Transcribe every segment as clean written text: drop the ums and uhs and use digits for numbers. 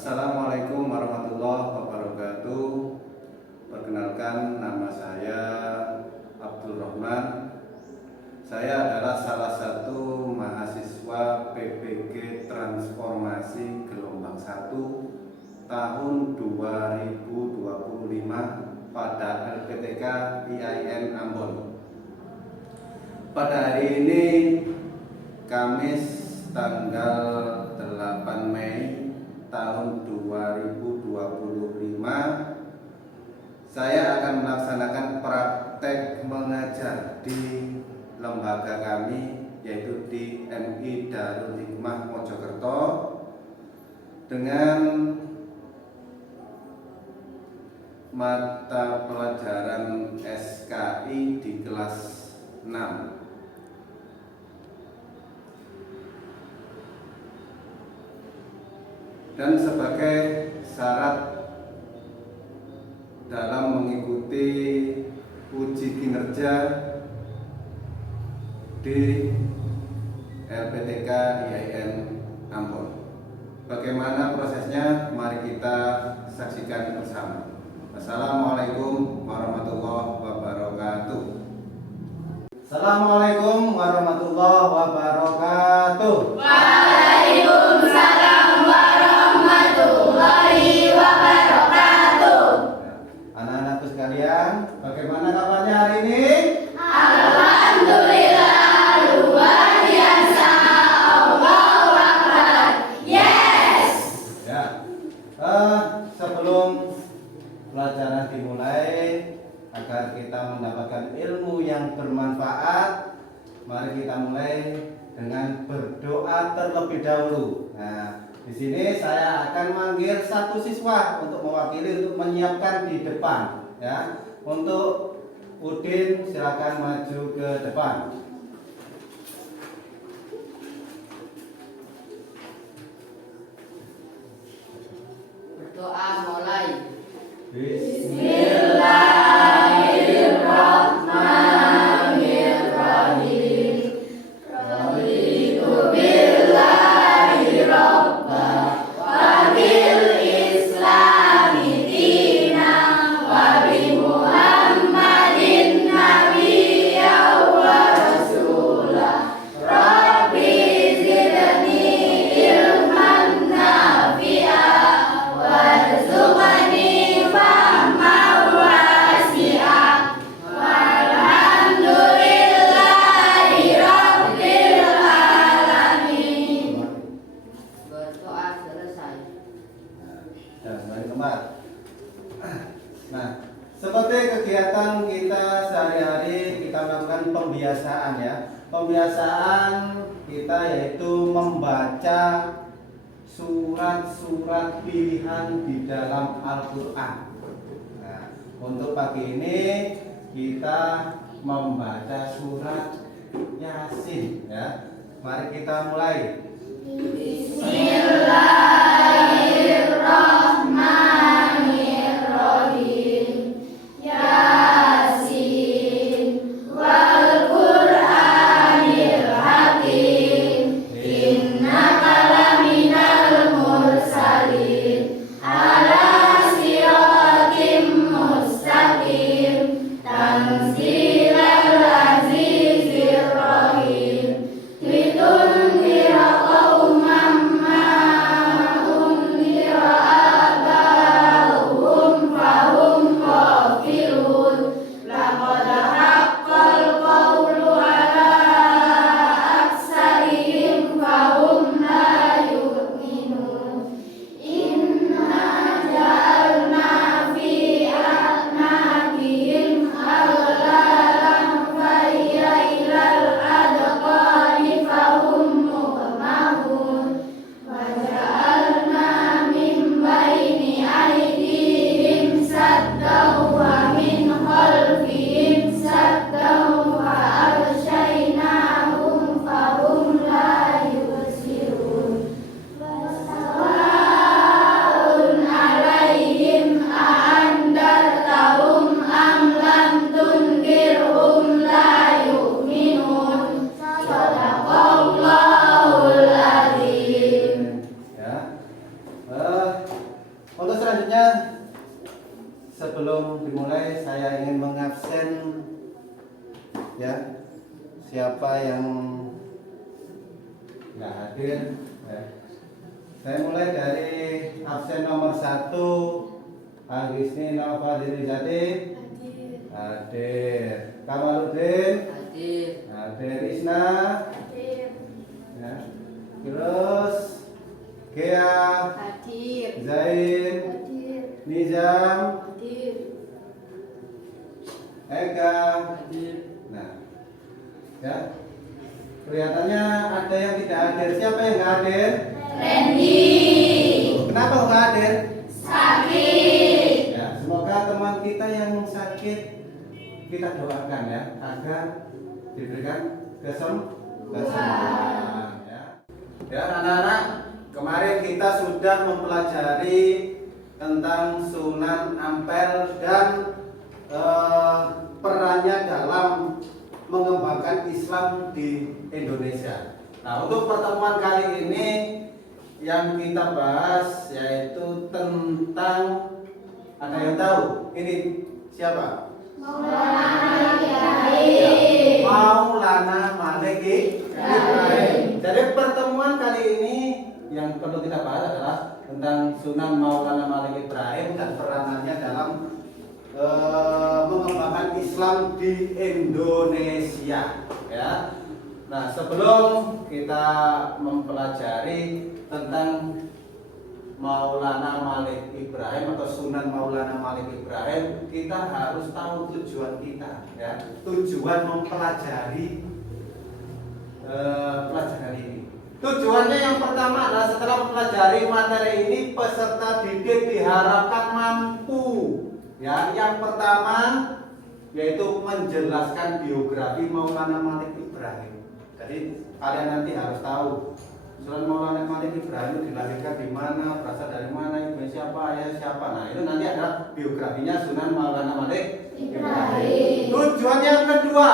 Assalamualaikum warahmatullahi wabarakatuh. Perkenalkan, nama saya Abdul Rahman. Saya adalah salah satu mahasiswa PPG Transformasi Gelombang 1 tahun 2025 pada LPTK IAIN Ambon. Pada hari ini, Kamis tanggal 8 Mei tahun 2025, saya akan melaksanakan praktek mengajar di lembaga kami, yaitu di MI Darul Hikmah Mojokerto, dengan mata pelajaran SKI di kelas 6. Dan sebagai syarat dalam mengikuti uji kinerja di LPTK IAIN Ambon. Bagaimana prosesnya? Mari kita saksikan bersama. Assalamualaikum warahmatullahi wabarakatuh. Assalamualaikum warahmatullahi wabarakatuh. Waalaikumsalam warahmatullahi wabarakatuh. Anak-anakku sekalian, bagaimana kabarnya hari ini? Alhamdulillah, luar biasa. Allahu Akbar. Yes. Ya. Sebelum pelajaran dimulai, agar kita mendapatkan ilmu yang bermanfaat, mari kita mulai dengan berdoa terlebih dahulu. Nah, di sini saya akan manggil satu siswa untuk mewakili, untuk menyiapkan di depan. Ya, untuk Udin, silakan maju ke depan. Berdoa mulai. Bismillahirrahmanirrahim. Raditu billahi robba wa bil islami dina wa bi Muhammadin nabiyya wa rasulah. Rabbi zidni ilman nafi'a warzuqni fahman wasi'a. Walhamdulillahi rabbil alamin. Berdoa selesai. Dan kembali tempat. Nah, seperti kegiatan kita sehari-hari, kita melakukan pembiasaan ya. Pembiasaan kita yaitu membaca surat-surat pilihan di dalam Al-Quran. Nah, untuk pagi ini kita membaca surat Yasin ya. Mari kita mulai. Bismillahirrahmanirrahim. Yasin wal Qur'anil hakim. Innaka laminal mursalin ala siratim mustaqim. Tanzilal azizir rahim. Litunzira qauman ma unzira aba'uhum fahum ghafilun. Laqad haqqal qawlu ala aksarihim fahum la yu'minun. Inna ja'alna fi a'naqihim aghlalan fahiya ilal adqani fahum muqmahun. Wa ja'alna min baini aydihim saddan wa min khalfihim saddan wa aghshaynahum fahum la yubsirun. Sawa'un alaihim a'andartahum am lam tundirhum la yu'minun. Sadaqallahul azim. Ya. sebelum dimulai saya ingin mengabsen ya siapa yang nggak hadir ya. Saya mulai dari absen nomor 1 Agustin Nova Diri hadir, Kamaludin hadir, Isna ya. Terus Gea Zain Nizam Eka. Nah ya, kelihatannya ada yang tidak hadir. Siapa yang nggak hadir? Randy. Kenapa nggak hadir? Sakit. Ya, semoga teman kita yang sakit kita doakan ya agar diberikan kesembuhan ya. Ya anak-anak, kemarin kita sudah mempelajari tentang Sunan Ampel dan perannya dalam mengembangkan Islam di Indonesia. Nah, untuk pertemuan kali ini yang kita bahas yaitu tentang, ada yang tahu ini siapa? Maulana Ibrahim. Maulana Malik Ibrahim. Jadi pertemuan kali ini yang perlu kita bahas adalah tentang Sunan Maulana Malik Ibrahim dan peranannya dalam mengembangkan Islam di Indonesia ya. Nah, sebelum kita mempelajari tentang Maulana Malik Ibrahim atau Sunan Maulana Malik Ibrahim, kita harus tahu tujuan kita ya. Tujuan mempelajari pelajaran ini. Tujuannya yang pertama adalah setelah mempelajari materi ini, peserta didik diharapkan mampu ya. Yang pertama yaitu menjelaskan biografi Maulana Malik Ibrahim. Jadi kalian nanti harus tahu Sunan Maulana Malik Ibrahim dilahirkan di mana, berasal dari mana, ibu siapa, ayah siapa. Nah, itu nanti ada biografinya Sunan Maulana Malik Ibrahim. Tujuan yang kedua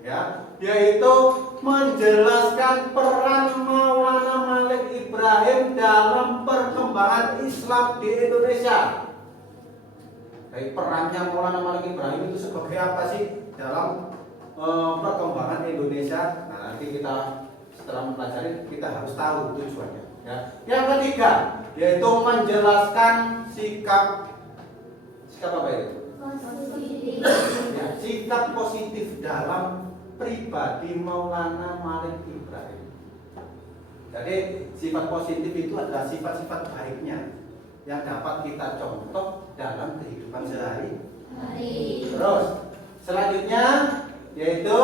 ya, yaitu menjelaskan peran Maulana Malik Ibrahim dalam perkembangan Islam di Indonesia. Jadi perannya Maulana Malik Ibrahim itu sebagai apa sih dalam perkembangan Indonesia? Nah, nanti kita setelah mempelajari kita harus tahu tujuannya ya. Yang ketiga yaitu menjelaskan sikap apa itu? Ya, sikap positif dalam pribadi Maulana Malik Ibrahim. Jadi sifat positif itu adalah sifat-sifat baiknya yang dapat kita contoh dalam kehidupan sehari-hari. Terus selanjutnya yaitu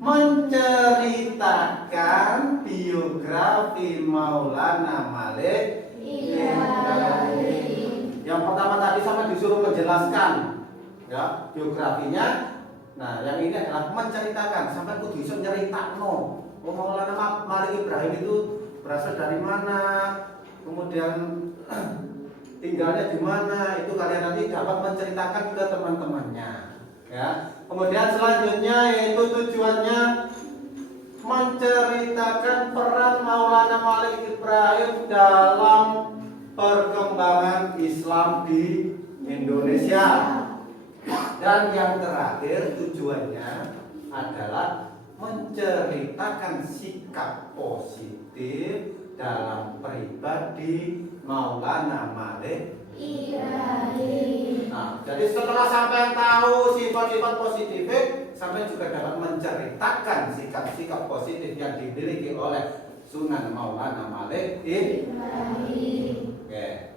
menceritakan biografi Maulana Malik Ibrahim. Yang pertama tadi sampai disuruh menjelaskan ya biografinya. Nah, yang ini adalah menceritakan, sampai kudu iso nyeritakno. Maulana Malik Ibrahim itu berasal dari mana, kemudian tinggalnya di mana, itu kalian nanti dapat menceritakan ke teman-temannya ya. Kemudian selanjutnya yaitu tujuannya menceritakan peran Maulana Malik Ibrahim dalam perkembangan Islam di Indonesia. Dan yang terakhir tujuannya adalah menceritakan sikap positif dalam pribadi Maulana Malik Ibrahim. Nah, jadi setelah sampai tahu sifat-sifat positif, sampai juga dapat menceritakan sikap-sikap positif yang dimiliki oleh Sunan Maulana Malik Ibrahim. Oke.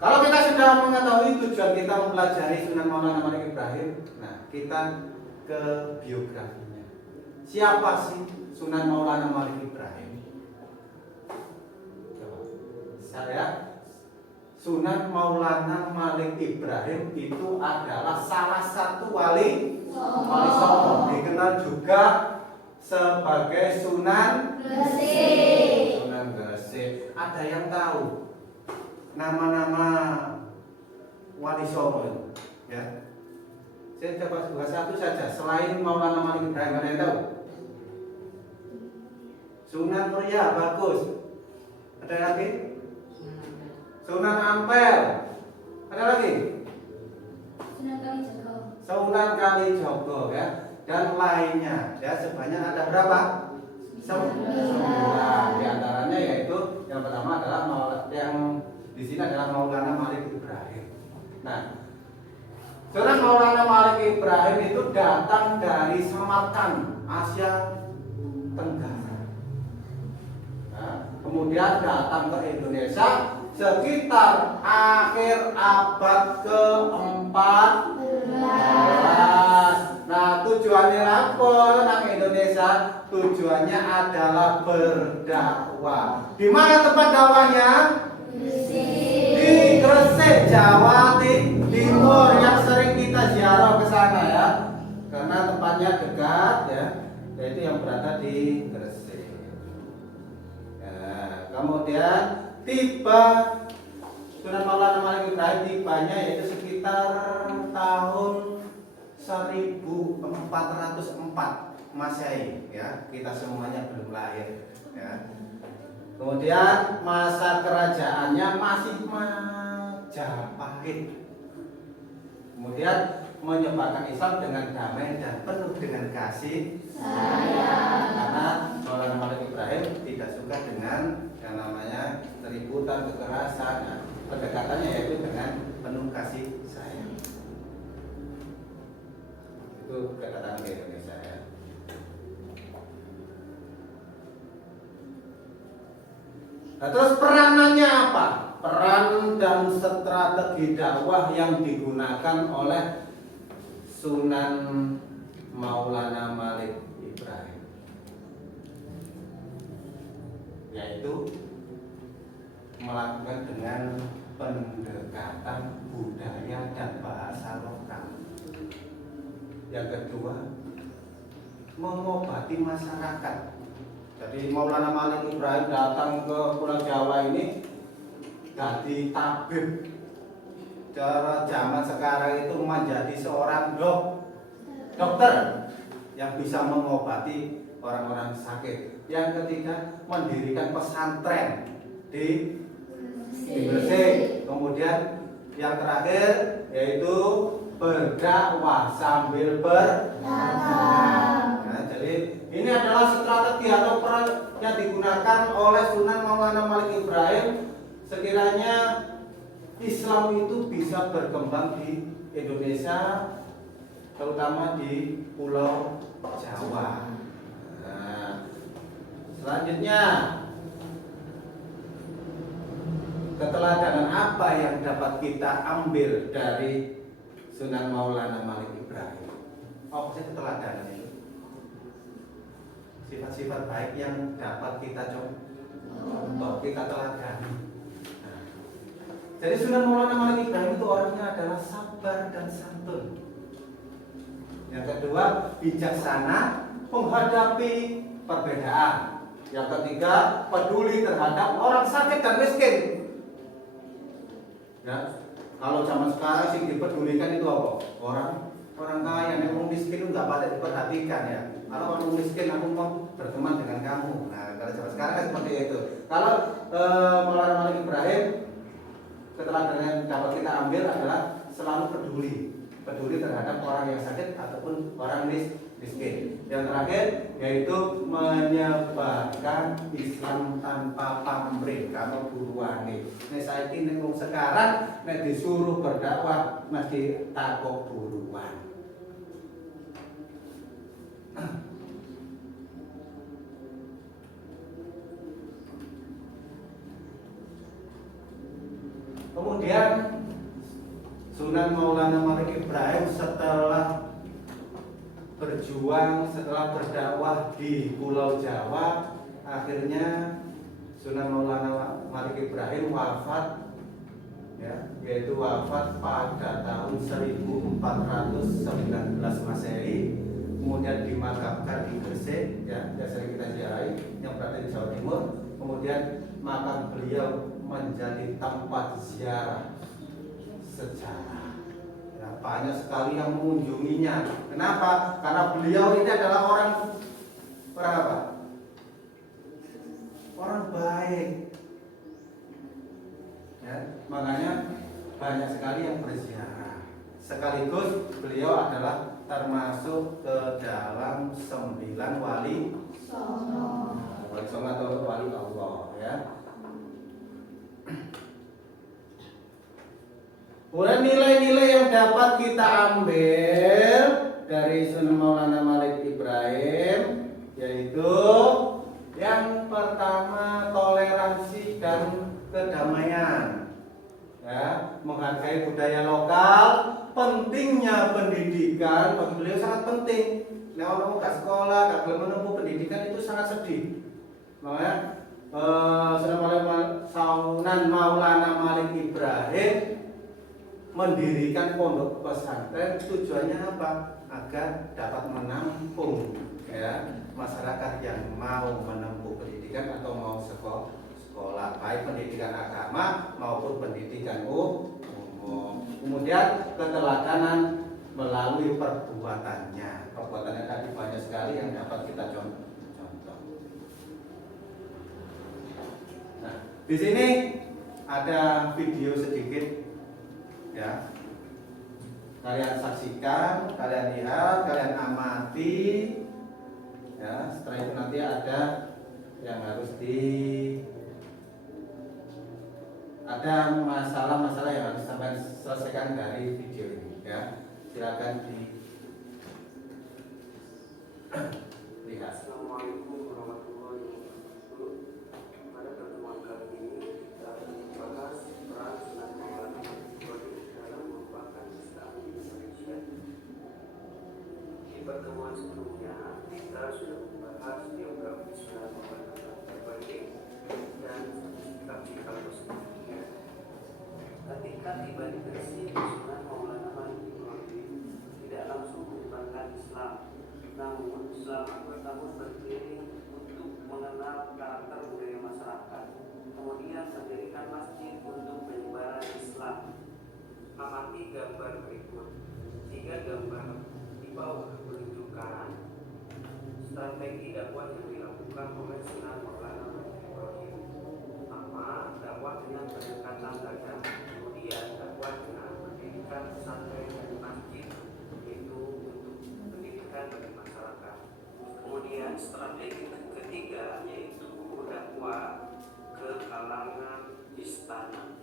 Kalau kita sudah mengetahui tujuan kita mempelajari Sunan Maulana Malik Ibrahim, nah kita ke biografinya. Siapa sih Sunan Maulana Malik Ibrahim? Coba. Sunan Maulana Malik Ibrahim itu adalah salah satu wali songo, dikenal juga sebagai Sunan Gresik. Sunan Gresik. Ada yang tahu nama-nama wali songo itu? Ya. Saya coba satu saja. Selain Maulana Malik Ibrahim, ada yang tahu? Sunan Muria, bagus. Ada lagi? Sunan Ampel. Ada lagi? Sunan Kalijaga. Sunan Kalijogo ya. Dan lainnya ya, sebanyak ada berapa? 9. Di antaranya yaitu yang pertama adalah yang di sini adalah Maulana Malik Ibrahim. Nah, Sunan Maulana Malik Ibrahim itu datang dari Samarkand, Asia Tenggara. Nah, kemudian datang ke Indonesia sekitar akhir abad ke-14. Nah, tujuannya apa nang Indonesia? Tujuannya adalah berdakwah. Di mana tempat dakwahnya? Di Gresik, Jawa Timur, yang sering kita ziarah ke sana ya. Karena tempatnya dekat ya, yaitu yang berada di Gresik. Nah, kemudian tiba Sunan Maulana Malik Ibrahim tibanya yaitu sekitar tahun 1404 Masehi ya. Kita semuanya belum lahir ya. Kemudian masa kerajaannya masih Majapahit. Kemudian menyebarkan Islam dengan damai dan penuh dengan kasih sayang. Karena Maulana Malik Ibrahim tidak suka dengan yang namanya keributan, kekerasan. Nah, pendekatannya yaitu dengan penuh kasih sayang. Itu kedatangan ke Indonesia ya. Nah, terus peranannya apa? Peran dan strategi dakwah yang digunakan oleh Sunan Maulana Malik Ibrahim, yaitu melakukan dengan pendekatan budaya dan bahasa lokal. Yang kedua, mengobati masyarakat. Jadi Maulana Malik Ibrahim datang ke Pulau Jawa ini jadi tabib. Cara zaman sekarang itu menjadi seorang dokter yang bisa mengobati orang-orang sakit. Yang ketiga, mendirikan pesantren di Gresik. Kemudian yang terakhir yaitu berdakwah sambil berdagang. Nah, jadi ini adalah strategi atau peran yang digunakan oleh Sunan Maulana Malik Ibrahim sekiranya Islam itu bisa berkembang di Indonesia, terutama di Pulau Jawa. Nah, selanjutnya, keteladanan apa yang dapat kita ambil dari Sunan Maulana Malik Ibrahim? Apa sih keteladanan itu? Sifat-sifat baik yang dapat kita contoh, kita teladani. Nah, jadi Sunan Maulana Malik Ibrahim itu orangnya adalah sabar dan santun. Yang kedua, bijaksana menghadapi perbedaan. Yang ketiga, peduli terhadap orang sakit dan miskin. Ya, kalau zaman sekarang sih dipedulikan itu apa? Orang kaya, yang miskin itu nggak pada diperhatikan ya. Kalau orang miskin aku mau berteman dengan kamu. Nah, kalau zaman sekarang kan seperti itu. Kalau Maulana Malik Ibrahim, keteladanan yang dapat kita ambil adalah selalu peduli terhadap orang yang sakit ataupun orang miskin. Yang terakhir yaitu menyebarkan Islam tanpa pamrih kalau buruane. Nek saiki nek wong sekarang nek disuruh berdakwah mesti takok buruan. Kemudian Sunan Maulana Malik Ibrahim setelah berjuang, setelah berdakwah di Pulau Jawa, akhirnya Sunan Maulana Malik Ibrahim wafat ya, yaitu wafat pada tahun 1419 Masehi. Kemudian dimakamkan di Gresik ya, yang sering kita ziarahi, yang berada di Jawa Timur. Kemudian makam beliau menjadi tempat ziarah sejarah. Ya, banyak sekali yang mengunjunginya. Kenapa? Karena beliau ini adalah orang apa? Orang baik. Ya, Ya, makanya banyak sekali yang berziarah. Sekaligus beliau adalah termasuk ke dalam 9 wali Songo. wali songo atau wali Allah ya. Kemudian nilai-nilai yang dapat kita ambil dari Sunan Maulana Malik Ibrahim yaitu yang pertama toleransi dan kedamaian, ya, menghargai budaya lokal, pentingnya pendidikan bagi beliau sangat penting. Nah, orang ke sekolah, gak boleh menempuh pendidikan itu sangat sedih. Makanya Sunan Maulana Malik Ibrahim mendirikan pondok pesantren tujuannya apa? Agar dapat menampung ya masyarakat yang mau menempuh pendidikan atau mau sekolah baik pendidikan agama maupun pendidikan umum. Kemudian keteladanan melalui perbuatannya. Perbuatannya tadi banyak sekali yang dapat kita contoh. Nah, di sini ada video sedikit ya. Kalian saksikan, kalian lihat, kalian amati. Ya, setelah itu nanti ada yang harus ada masalah-masalah yang harus sampai selesaikan dari video ini ya. Silakan lihat. Assalamualaikum warahmatullahi wabarakatuh. Pada pertemuan kali ini kita akan membahas peran Sunan Maulana Malik Ibrahim dalam membangun Islam di Indonesia. Di pertemuan sebelumnya kita sudah membahas biografi Sunan Maulana Malik Ibrahim dan sikap-sikap positifnya. Ketika tiba di Gresik, Sunan Maulana Malik Ibrahim tidak langsung menyebarkan Islam. Namun selama 2 tahun berkeliling untuk mengenal karakter budaya masyarakat, kemudian mendirikan masjid untuk penyebaran Islam. Amati gambar berikut. 3 gambar di bawah menunjukkan strategi dakwah yang dilakukan oleh Sunan Maulana Malik Ibrahim. Pertama, dakwah dengan pendekatan dagang. Kemudian dakwah dengan mendirikan pesantren dan masjid, yaitu untuk pendidikan bagi masyarakat. Kemudian strategi ketiga yaitu dakwah ke kalangan istana.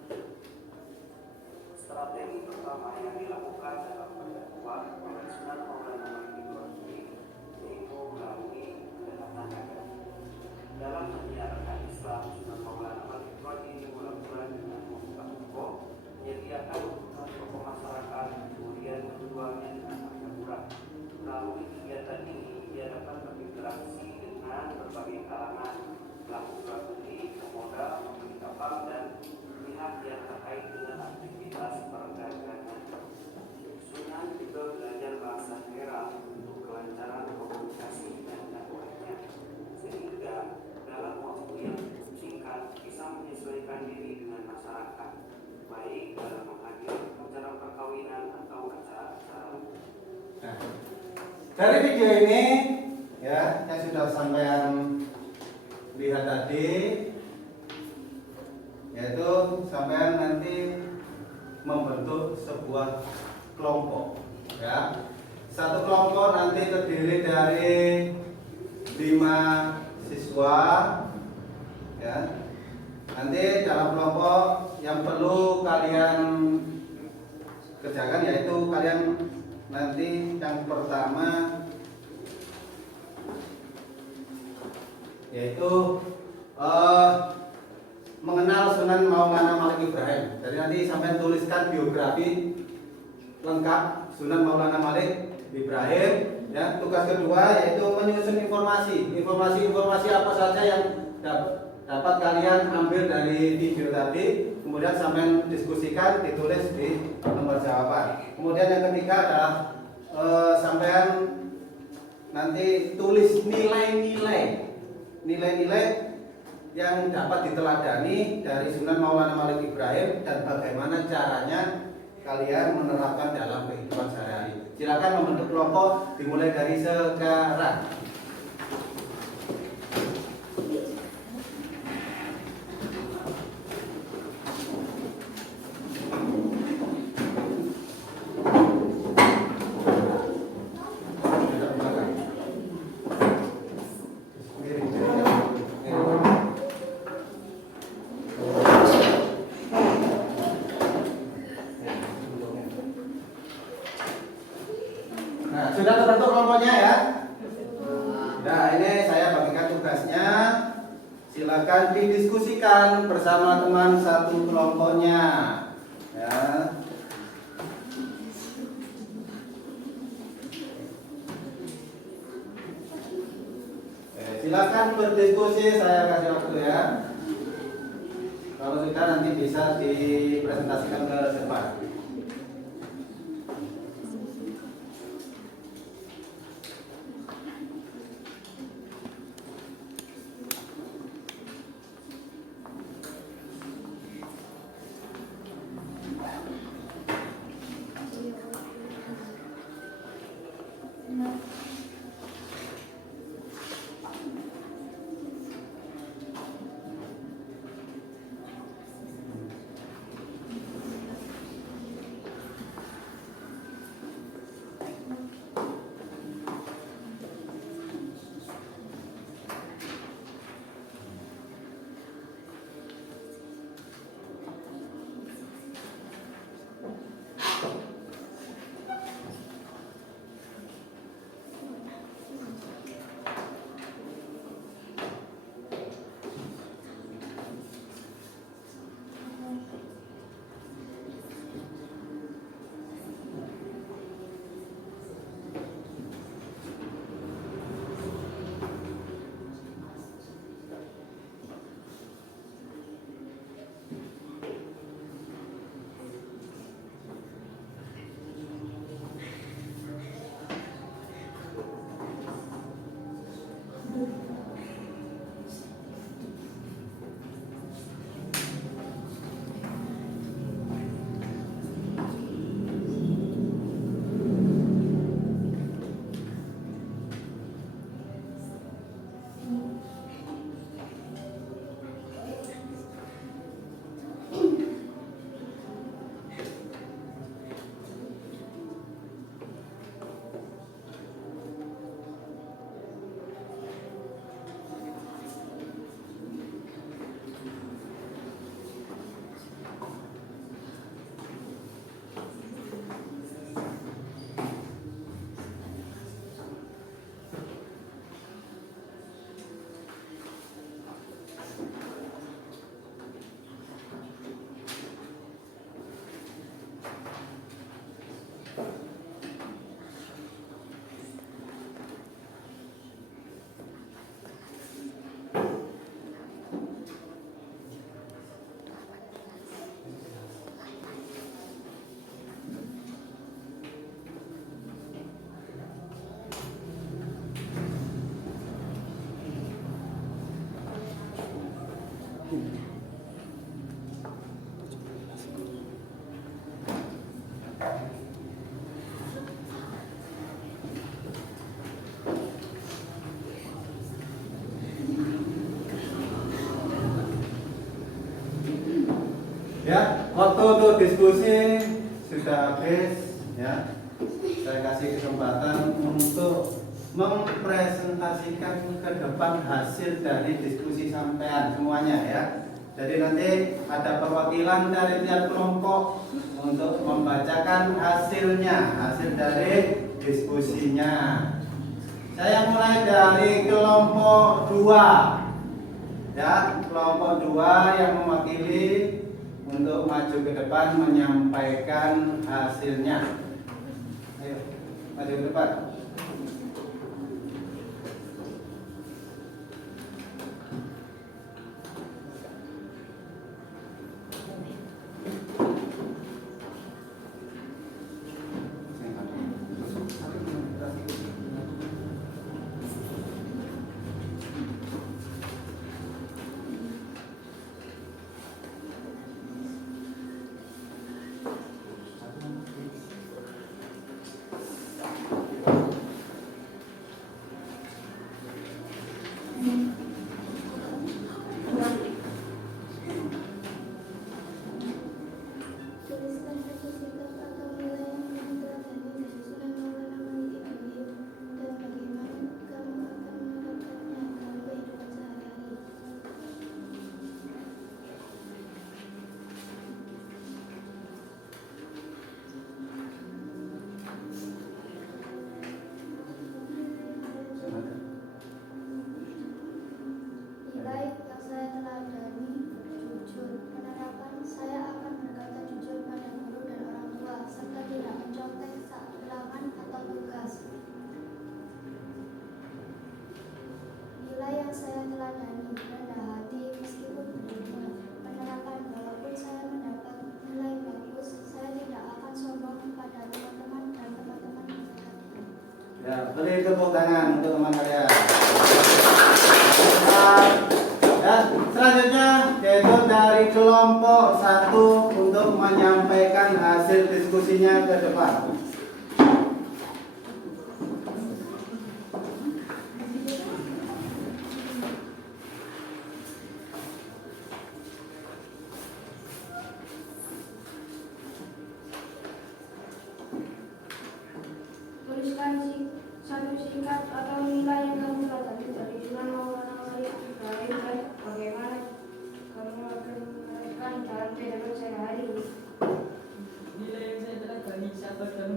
Strategi pertama yang dilakukan dalam berdakwah oleh Sunan Maulana Malik Ibrahim yaitu melalui pendekatan dagang. Dalam menyiarkan Islam, Sunan Maulana Malik Ibrahim mula-mula dengan membuka toko, menyediakan kebutuhan pokok masyarakat, kemudian menjualnya dengan harga murah. Melalui kegiatan ini, dia dapat berinteraksi dengan berbagai kalangan, pelaku jual beli, pemodal, pembeli kapal, dan pihak yang terkait dengan aktivitas perdagangan. Sunan juga belajar bahasa daerah untuk kelancaran komunikasi dan dakwahnya, sehingga dalam waktu yang singkat bisa menyesuaikan diri dengan masyarakat, baik dalam menghadiri acara perkawinan atau acara-acara. Nah, dari video ini ya yang sudah sampean lihat tadi, yaitu sampean nanti membentuk sebuah kelompok ya. Satu kelompok nanti terdiri dari 5 siswa ya. Nanti dalam kelompok yang perlu kalian kerjakan yaitu kalian nanti yang pertama yaitu mengenal Sunan Maulana Malik Ibrahim. Jadi nanti sampai tuliskan biografi lengkap Sunan Maulana Malik Ibrahim. Ya, tugas kedua yaitu menyusun informasi apa saja yang dapat kalian ambil dari video tadi. Kemudian sampai diskusikan, ditulis di nomor jawaban. Kemudian yang ketiga adalah sampean nanti tulis nilai-nilai yang dapat diteladani dari Sunan Maulana Malik Ibrahim dan bagaimana caranya kalian menerapkan dalam kehidupan sehari-hari. Silakan membentuk kelompok dimulai dari sekarang. didiskusikan bersama teman satu kelompoknya. Ya. Silakan berdiskusi, saya kasih waktu ya. Kalau sudah nanti bisa dipresentasikan ke depan. Ya, waktu untuk diskusi sudah habis ya. Saya kasih kesempatan untuk mempresentasikan ke depan hasil dari diskusi sampean semuanya ya. Jadi nanti ada perwakilan dari tiap kelompok untuk membacakan hasilnya, hasil dari diskusinya. Saya mulai dari kelompok 2. Ya, kelompok 2 yang mewakili untuk maju ke depan menyampaikan hasilnya. Ayo, maju ke depan. beri tepuk tangan untuk teman kalian. Dan selanjutnya yaitu dari kelompok 1 untuk menyampaikan hasil diskusinya ke depan. Tuliskan satu singkat atau nilai yang kamu pelajari dari Sunan Maulana Malik Ibrahim dan bagaimana kamu akan menerapkan dalam kehidupan sehari-hari. Nilai yang saya pelajari sabar dan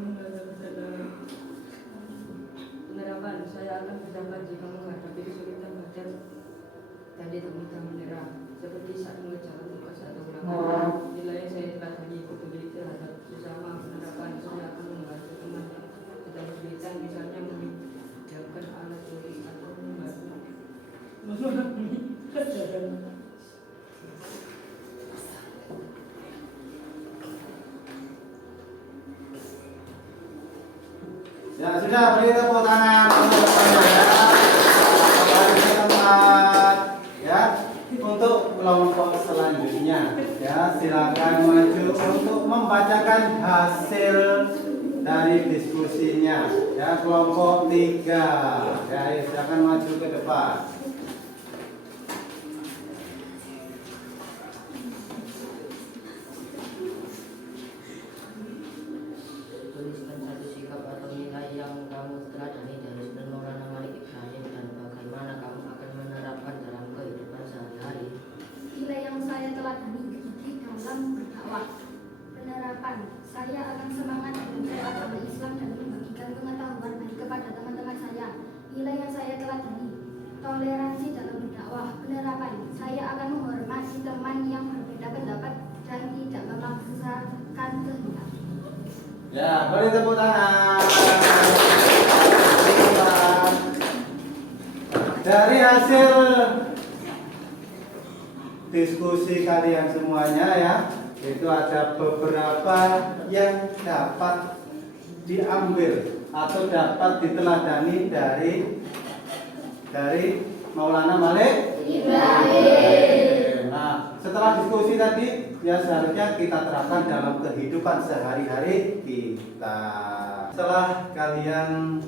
penerapan. Saya akan bersabar jika menghadapi kesulitan dan tidak mudah menyerah, seperti saat mengejar tugas atau ulangan. Nilai yang saya pelajari peduli terhadap sesama. Penerapan, saya akan membantu teman yang sedang kesulitan, misalnya menyediakan alat tulis atau membantu pelajaran. Ya sudah, beri tepuk tangan untuk teman ya. Untuk kelompok selanjutnya ya, silakan maju untuk membacakan hasil dari diskusinya ya, kelompok 3 ya, silakan maju ke depan. Tuliskan satu sikap atau nilai yang kamu pelajari dari Sunan Maulana Malik Ibrahim dan bagaimana kamu akan menerapkan dalam kehidupan sehari-hari. Nilai yang saya teladani gigih dalam berdakwah. Penerapan, saya akan semangat belajar agama Islam dan membagikan pengetahuan baik kepada teman-teman saya. Nilai yang saya teladani, toleransi dalam berdakwah. Penerapan, saya akan menghormati teman yang berbeda pendapat dan tidak memaksakan kehendak. Ya, beri tepuk tangan. Dari hasil diskusi kalian semuanya ya, itu ada beberapa yang dapat diambil atau dapat diteladani dari Maulana Malik Ibrahim. Nah, setelah diskusi tadi ya seharusnya kita terapkan dalam kehidupan sehari-hari kita. Setelah kalian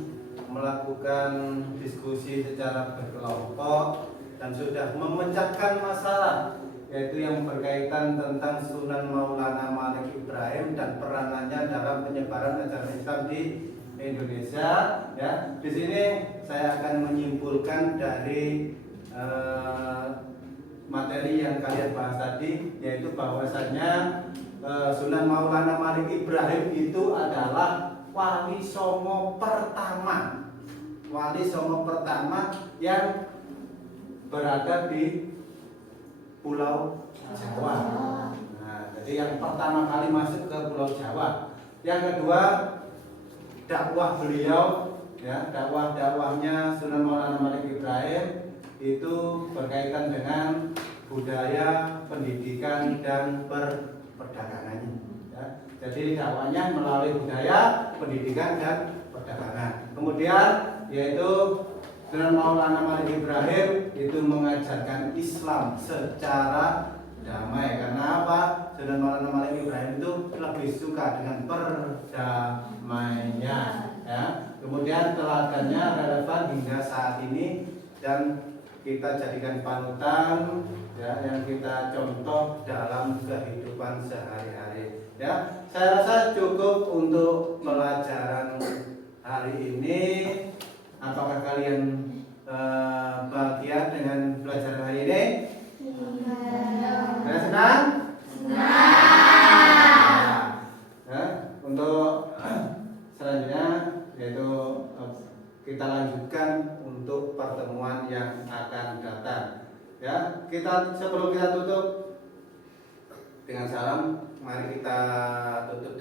melakukan diskusi secara berkelompok dan sudah memecahkan masalah, yaitu yang berkaitan tentang Sunan Maulana Malik Ibrahim dan peranannya dalam penyebaran ajaran Islam di Indonesia ya. Di sini saya akan menyimpulkan dari materi yang kalian bahas tadi, yaitu bahwasanya Sunan Maulana Malik Ibrahim itu adalah wali songo pertama yang berada di Pulau Jawa. Nah, jadi yang pertama kali masuk ke Pulau Jawa. Yang kedua, dakwah beliau ya, dakwahnya Sunan Maulana Malik Ibrahim itu berkaitan dengan budaya, pendidikan dan perdagangannya ya. Jadi dakwahnya melalui budaya, pendidikan dan perdagangan. Kemudian yaitu Sunan Maulana Malik Ibrahim itu mengajarkan Islam secara damai. Karena apa? Sunan Maulana Malik Ibrahim itu lebih suka dengan perdamainya ya. Kemudian teladannya relevan hingga saat ini dan kita jadikan panutan ya, yang kita contoh dalam kehidupan sehari-hari ya. Saya rasa cukup untuk pelajaran hari ini. Apakah kalian bahagia dengan pelajaran hari ini? Kalian senang? Ya, untuk selanjutnya yaitu kita lanjutkan untuk pertemuan yang akan datang. Ya, sebelum kita tutup dengan salam, mari kita tutup